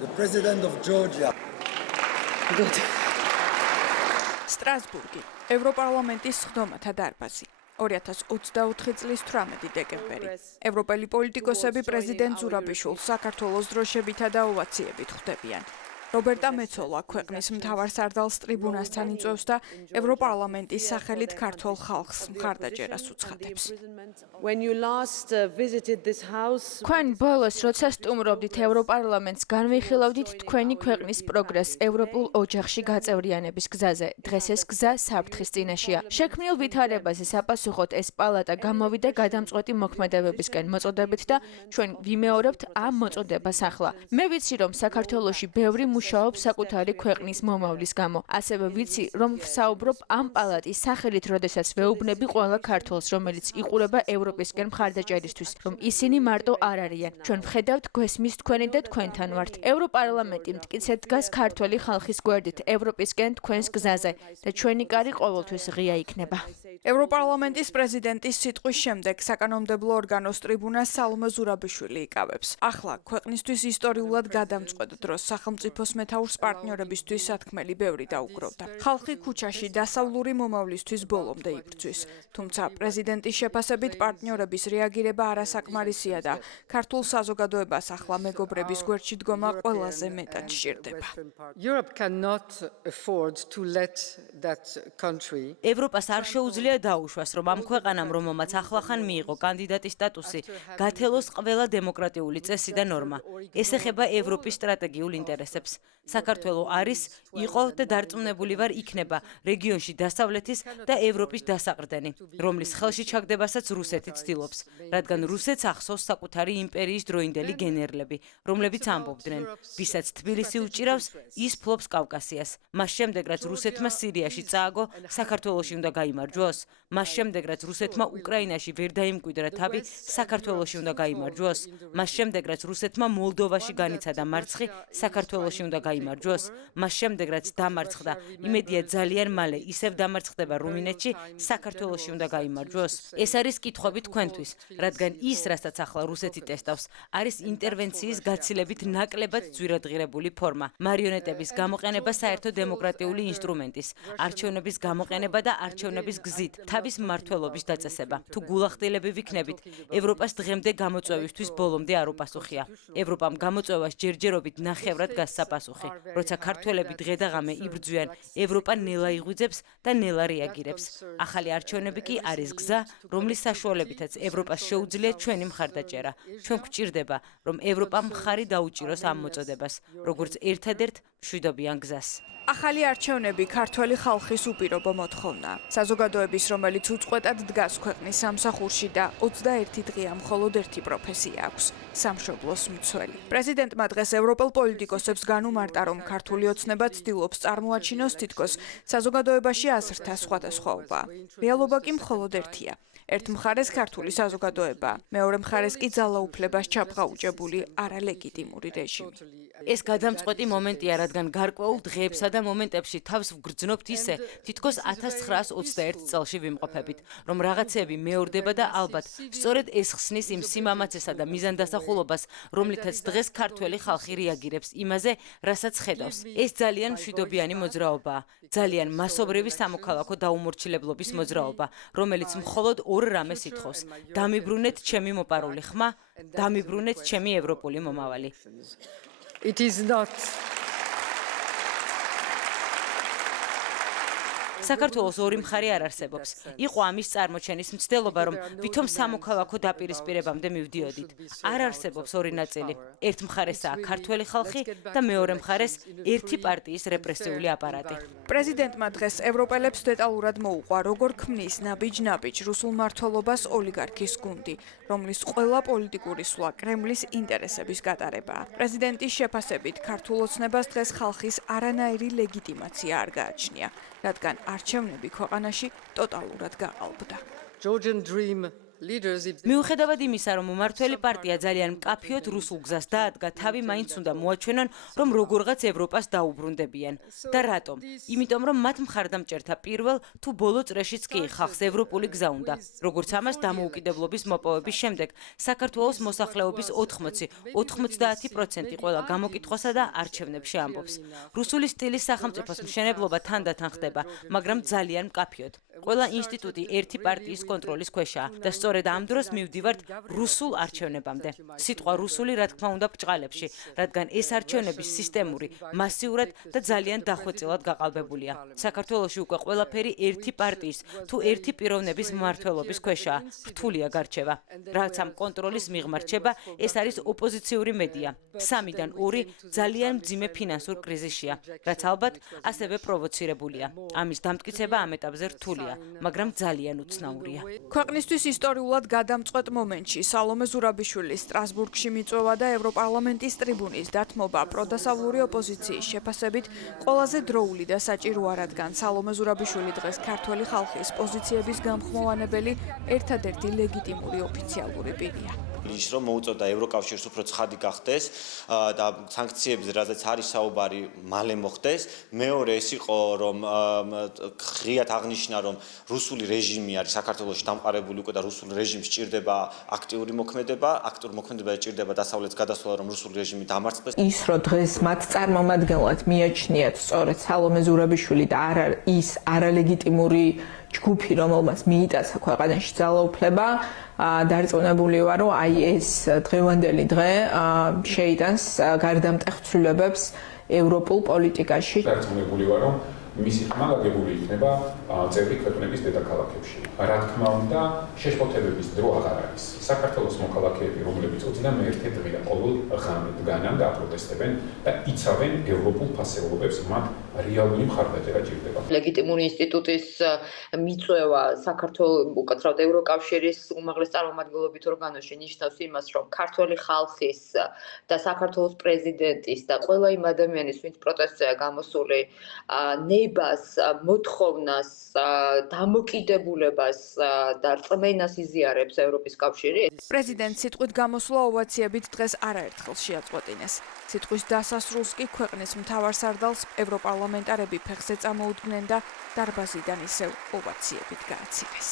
the president of Georgia. სტრასბურგი, ევროპარლამენტის სხდომათა დარბაზი. 2024 წლის 18 დეკემბერი. ევროპელი პოლიტიკოსები პრეზიდენტ ზურაბიშვილს საქართველოს დროშებითა და ოვაციებით ხვდებიან. რობერტა მეცოლა ქვეყნის მთავარ სარდალს ტრიბუნასთან იწვევს და ევროპარლამენტის სახელით ქართულ ხალხს მხარდაჭერას უცხადებს. Თქვენ ბოლოს როცა სტუმრობდით ევროპარლამენტს, განვიხილავდით თქვენი ქვეყნის პროგრესს ევროპულ ოჯახში გაწევრიანების გზაზე. დღეს ეს გზა საფრთხის წინაშეა. შექმნილ ვითარებაზე საპასუხოდ ეს პალატა გამოვიდა გადამწყვეტი მოქმედებებისკენ მოწოდებით და ჩვენ ვიმეორებთ ამ მოწოდებას ახლა. მე ვიცი, რომ საქართველოში ბევრი მუშაობს საკუთარი ქვეყნის მომავლის გამო. ასევე ვიცი, რომ ვსაუბრობ ამ პალატის სახელით, როდესაც ვეუბნები ყველა ქართველს, რომელიც იყურება ევროპისკენ მხარდაჭერისთვის, რომ ისინი მარტო არ არიან. ჩვენ ვხედავთ გვესმის თქვენი და თქვენთან ვართ. ევროპარლამენტი მტკიცედ დგას ქართველი ხალხის გვერდით ევროპისკენ თქვენს გზაზე და ჩვენი კარი ყოველთვის ღია იქნება. ევროპარლამენტის პრეზიდენტის სიტყვის შემდეგ საკანონმდებლო ორგანოს ტრიბუნას სალომე ზურაბიშვილი იკავებს. ახლა ქვეყნისთვის ისტორიულად გადამწყვეტ დროს სახელმწიფოს მეთაურს პარტნიორებისთვის სათქმელი ბევრი დაუგროვდა. ხალხი ქუჩაში დასავლური მომავლისთვის ბოლომდე იბრძვის. თუმცა პრეზიდენტის შეფასებით პარტნიორების რეაგირება არასაკმარისია და ქართულ საზოგადოებას ახლა მეგობრების გვერდში დგომა ყველაზე მეტად სჭირდება. ევროპას არ შეუძლია დაუშვას, რომ ამ ქვეყანამ, რომელმაც ახლახან მიიღო კანდიდატის სტატუსი, გათელოს ყველა დემოკრატიული წესი და ნორმა. ეს ეხება ევროპის სტრატეგიულ ინტერესებს. საქართველო არის, იყო და დარწმუნებული ვარ იქნება რეგიონში დასავლეთის და ევროპის დასაყრდენი, რომლის ხელში ჩაგდებასაც რუსეთი ცდილობს, რადგან რუსეთს ახსოვს საკუთარი იმპერიის დროინდელი გენერლები, რომლებიც ამბობდნენ, ვისაც თბილისი უჭირავს, ის ფლობს კავკასიას. მას შემდეგ, რაც რუსეთმა სირიაში წააგო, საქართველოში უნდა გაიმარჯვოს. მას შემდეგ, რაც რუსეთმა უკრაინაში ვერ დაიმკვიდრა თავი, საქართველოში უნდა გაიმარჯვოს. მას შემდეგ, რაც რუსეთმა მოლდოვაში განიცადა მარცხი, საქართველოში უნდა გაიმარჯვოს. მას შემდეგ, რაც დამარცხდა, იმედია ძალიან მალე ისევ დამარცხდება რუმინეთში, საქართველოში უნდა გაიმარჯვოს. ეს არის კითხვები თქვენთვის, რადგან ის, რასაც ახლა რუსეთი ტესტავს, არის ინტერვენციის გაცილებით ნაკლებად ძვირადღირებული ფორმა, მარიონეტების გამოყენება საერთო დემოკრატიული ინსტრუმენტის, არჩევნების გამოყენება და არჩევნების გზით, თავის მმართველობის დაწესება. თუ გულახდილები ვიქნებით, ევროპას დღემდე გამოწვევისთვის ბოლომდე არ უპასუხია. ევროპამ გამოწვევას ჯერჯერობით ნახევრად გასსაპასუხი. როცა ქართველები დღე-და-ღამე იბრძვიან, ევროპა ნელა იღვიძებს და ნელა რეაგირებს. ახალი არჩევნები კი არის გზა, რომლის საშუალებითაც ევროპას შეუძლია ჩვენი მხარდაჭერა. ჩვენ გვჭირდება, რომ ევროპამ მხარი დაუჭიროს ამ მოწოდებას, როგორც ერთადერთ მშვიდობიან გზას. ახალი არჩევნები ქართველი ხალხის უპირობო მოთხოვნა. საზოგადოების, რომელიც უწყვეტად დგას ქვეყნის სამსახურში და 21 დღეა მხოლოდ ერთი პროფესია აქვს: სამშობლოს მცველი. პრეზიდენტმა დღეს ევროპელ პოლიტიკოსებს განუმარტა, რომ ქართული ოცნება ცდილობს წარმოაჩინოს თითქოს საზოგადოებაში აზრთა სხვადასხვაობა. რეალობა კი მხოლოდ ერთია. ერთ მხარეს ქართული საზოგადოება, მეორე მხარეს კი ძალაუფლებას ჩაბღაუჭებული არალეგიტიმური რეჟიმი. ეს გადამწყვეტი მომენტია, რადგან გარკვეულ დღეებსა და მომენტებში თავს ვგრძნობთ ისე, თითქოს 1921 წელში ვიმყოფებით, რომ რაღაცეები მეორდება და ალბათ სწორედ ეს ხსნის იმ სიმამაცესა და მიზანდასახულობას, რომლითაც დღეს ქართველი ხალხი რეაგირებს იმაზე, რასაც ხედავს. ეს ძალიან მშვიდობიანი მოძრაობაა, ძალიან მასობრივი სამოქალაქო დაუმორჩილებლობის მოძრაობა, რომელიც მხოლოდ ორ რამეს ითხოვს: დამიბრუნეთ ჩემი მოპარული ხმა, დამიბრუნეთ ჩემი ევროპული მომავალი. It is not საქართველოს ორი მხარე არ არსებობს. იყო ამის წარმოჩენის მცდელობა, რომ ვითომ სამოქალაქო დაპირისპირებამდე მივდიოდით. არ არსებობს ორი ნაწილი. ერთ მხარესაა ქართველი ხალხი და მეორე მხარეს ერთი პარტიის რეპრესიული აპარატი. პრეზიდენტმა დღეს ევროპელებს დეტალურად მოუყვა, როგორ ქმნის ნაბიჯ-ნაბიჯ რუსულ მმართველობას ოლიგარქის გუნდი, რომლის ყველა პოლიტიკური სვლა კრემლის ინტერესების გატარებაა. პრეზიდენტის შეფასებით, ქართულ ოცნებას დღეს ხალხის არანაირი ლეგიტიმაცია არ გააჩნია, რადგან არჩევნები ქვეყანაში ტოტალურად გაყალბდა. Georgian dream მიუხედავად იმისა, რომ მმართველი პარტია ძალიან მკაფიოდ რუსულ გზას დაადგა, თავი მაინც უნდა მოაჩვენონ, რომ როგორღაც ევროპას დაუბრუნდებიან. და რატომ? იმიტომ, რომ მათ მხარდამჭერთა პირველ თუ ბოლო წრეშიც კი ხალხს ევროპული გზა უნდა. როგორც ამას დამოუკიდებლობის მოპოვების შემდეგ, საქართველოს მოსახლეობის 80% ყველა გამოკითხვასა და არჩევნებში ამბობს. რუსული სტილის სახელმწიფოს მშენებლობა თანდათან ხდება, მაგრამ ძალიან მკაფიოდ. ყველა ინსტიტუტი ერთი პარტიის კონტროლის ქვეშაა და სწორედ ამ დროს მივდივართ რუსულ არჩევნებამდე. სიტყვა რუსული, რა თქმა უნდა, ბრჭყალებში, რადგან ეს არჩევნები სისტემური, მასიურად და ძალიან დახვეწილად გაყალბებულია. საქართველოში უკვე ყველაფერი ერთი პარტიის თუ ერთი პიროვნების მმართველობის ქვეშაა, რთულია გარჩევა. რაც ამ კონტროლის მიღმა რჩება, ეს არის ოპოზიციური მედია. 3-დან 2 ძალიან მძიმე ფინანსურ კრიზისშია, რაც ალბათ ასევე პროვოცირებულია. ამის დამტკიცება ამ ეტაპზე რთულია, მაგრამ ძალიან უცნაურია. ქვეყნისთვის ისტორიულად გადამწყვეტ მომენტში სალომე ზურაბიშვილის სტრასბურგში მიწვევა და ევროპარლამენტის ტრიბუნის დათმობა პროდასავლური ოპოზიციის შეფასებით ყველაზე დროული და საჭიროა, რადგან სალომე ზურაბიშვილი დღეს ქართველი ხალხის პოზიციების გამხმოვანებელი ერთადერთი ლეგიტიმური ოფიციალური პირია. ის რომ მოუწოდა ევროკავშირს უფრო ცხადი გახდეს და სანქციებზე რაზეც არის საუბარი მალე მოხდეს. მეორე ეს იყო რომ ღიად აღნიშნა რომ რუსული რეჟიმი არის საქართველოში დამყარებული უკვე და რუსულ რეჟიმს ჭირდება აქტიური მოქმედება, ჭირდება დასავლეთს გადასვლა რომ რუსული რეჟიმი დამარცხდეს. ის რომ დღეს მათ წარმომადგენლად მიაჩნიათ სწორედ სალომე ზურაბიშვილი და არა ის არალეგიტიმური ჯგუფი, რომელმაც მიიტაცა ქვეყანაში ძალაუფლება, დარწმუნებული ვარ, რომ აი ეს დღევანდელი დღე შეიტანს გარდამტეხ ცვლილებებს ევროპულ პოლიტიკაში. დარწმუნებული ვარ, რომ მისი ხმა გაგებული იქნება წევრი ქვეყნების დედაქალაქებში. რა თქმა უნდა, შეშფოთებების დრო აღარ არის. საქართველოს მოქალაქეები, რომლებიც 21 დღეა ყოველ ღამე დგანან და აპროტესტებენ და იცავენ ევროპულ ფასეულობებს, მათ რეალური მხარდაჭერა ჭირდება. ლეგიტიმური ინსტიტუტის მიწვევა საქართველოს უკაცრავად ევროკავშირის უმაღლეს წარმომადგენლობით ორგანოში ნიშნავს იმას, რომ ქართველი ხალხის და საქართველოს პრეზიდენტის და ყველა იმ ადამიანის, ვინც პროტესტზეა გამოსული, ნებას, მოთხოვნას, დამოკიდებულებას და რწმენას იზიარებს ევროპის კავშირი. პრეზიდენტს სიტყვით გამოსვლა ოვაციებით დღეს არაერთხელ შეაწყვეტინეს. სიტყვის დასასრულს კი ქვეყნის მთავარ სარდალს ევროპარლამენტარები ფეხზე წამოუდგნენ და დარბაზიდან ისევ ოვაციებით გააცილეს.